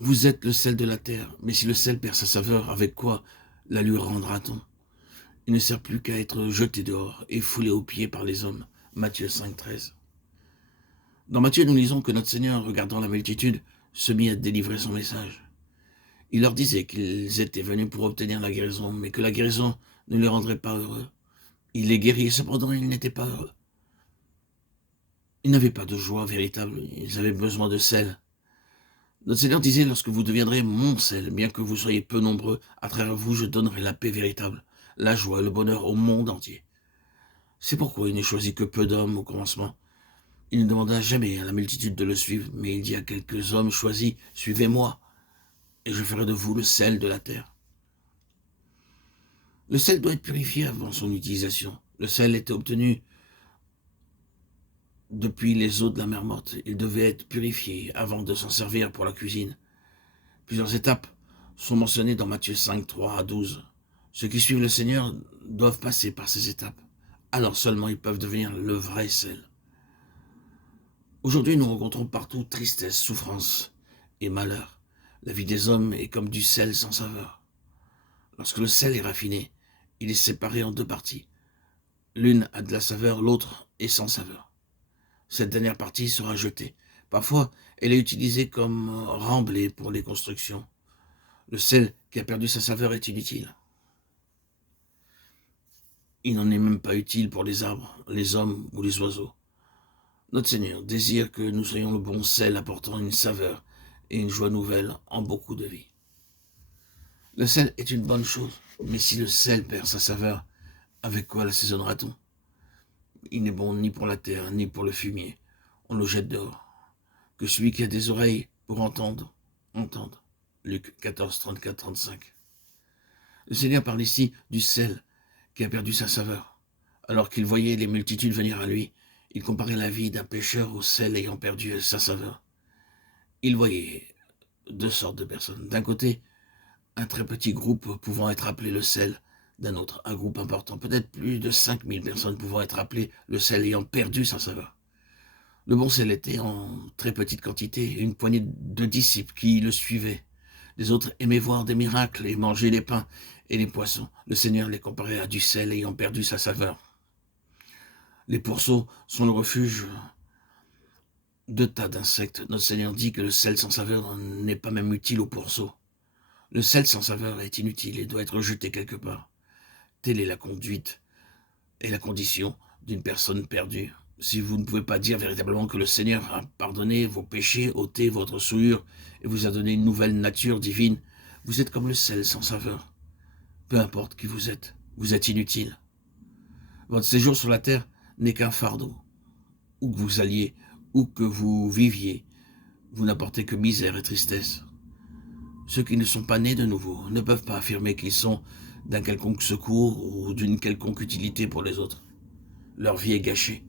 Vous êtes le sel de la terre, mais si le sel perd sa saveur, avec quoi la lui rendra-t-on? Il ne sert plus qu'à être jeté dehors et foulé aux pieds par les hommes. Matthieu 5, 13. Dans Matthieu, nous lisons que notre Seigneur, regardant la multitude, se mit à délivrer son message. Il leur disait qu'ils étaient venus pour obtenir la guérison, mais que la guérison ne les rendrait pas heureux. Il les guérit, cependant ils n'étaient pas heureux. Ils n'avaient pas de joie véritable, ils avaient besoin de sel. Notre Seigneur disait, lorsque vous deviendrez mon sel, bien que vous soyez peu nombreux, à travers vous je donnerai la paix véritable, la joie et le bonheur au monde entier. C'est pourquoi il ne choisit que peu d'hommes au commencement. Il ne demanda jamais à la multitude de le suivre, mais il dit à quelques hommes choisis, suivez-moi, et je ferai de vous le sel de la terre. Le sel doit être purifié avant son utilisation. Le sel était obtenu depuis les eaux de la mer Morte. Il devait être purifié avant de s'en servir pour la cuisine. Plusieurs étapes sont mentionnées dans Matthieu 5, 3 à 12. Ceux qui suivent le Seigneur doivent passer par ces étapes. Alors seulement ils peuvent devenir le vrai sel. Aujourd'hui, nous rencontrons partout tristesse, souffrance et malheur. La vie des hommes est comme du sel sans saveur. Lorsque le sel est raffiné, il est séparé en deux parties. L'une a de la saveur, l'autre est sans saveur. Cette dernière partie sera jetée. Parfois, elle est utilisée comme remblai pour les constructions. Le sel qui a perdu sa saveur est inutile. Il n'en est même pas utile pour les arbres, les hommes ou les oiseaux. Notre Seigneur désire que nous soyons le bon sel apportant une saveur et une joie nouvelle en beaucoup de vies. Le sel est une bonne chose, mais si le sel perd sa saveur, avec quoi l'assaisonnera-t-on? Il n'est bon ni pour la terre, ni pour le fumier. On le jette dehors. Que celui qui a des oreilles pour entendre, entende. Luc 14, 34, 35. Le Seigneur parle ici du sel qui a perdu sa saveur. Alors qu'il voyait les multitudes venir à lui, il comparait la vie d'un pécheur au sel ayant perdu sa saveur. Il voyait deux sortes de personnes. D'un côté, un très petit groupe pouvant être appelé le sel, d'un autre, un groupe important, peut-être plus de 5000 personnes pouvant être appelées le sel ayant perdu sa saveur. Le bon sel était en très petite quantité, une poignée de disciples qui le suivaient. Les autres aimaient voir des miracles et manger les pains et les poissons. Le Seigneur les comparait à du sel ayant perdu sa saveur. Les pourceaux sont le refuge de tas d'insectes. Notre Seigneur dit que le sel sans saveur n'est pas même utile aux pourceaux. Le sel sans saveur est inutile et doit être jeté quelque part. Telle est la conduite et la condition d'une personne perdue. Si vous ne pouvez pas dire véritablement que le Seigneur a pardonné vos péchés, ôté votre souillure et vous a donné une nouvelle nature divine, vous êtes comme le sel sans saveur. Peu importe qui vous êtes inutile. Votre séjour sur la terre n'est qu'un fardeau. Où que vous alliez, où que vous viviez, vous n'apportez que misère et tristesse. Ceux qui ne sont pas nés de nouveau ne peuvent pas affirmer qu'ils sont d'un quelconque secours ou d'une quelconque utilité pour les autres. Leur vie est gâchée.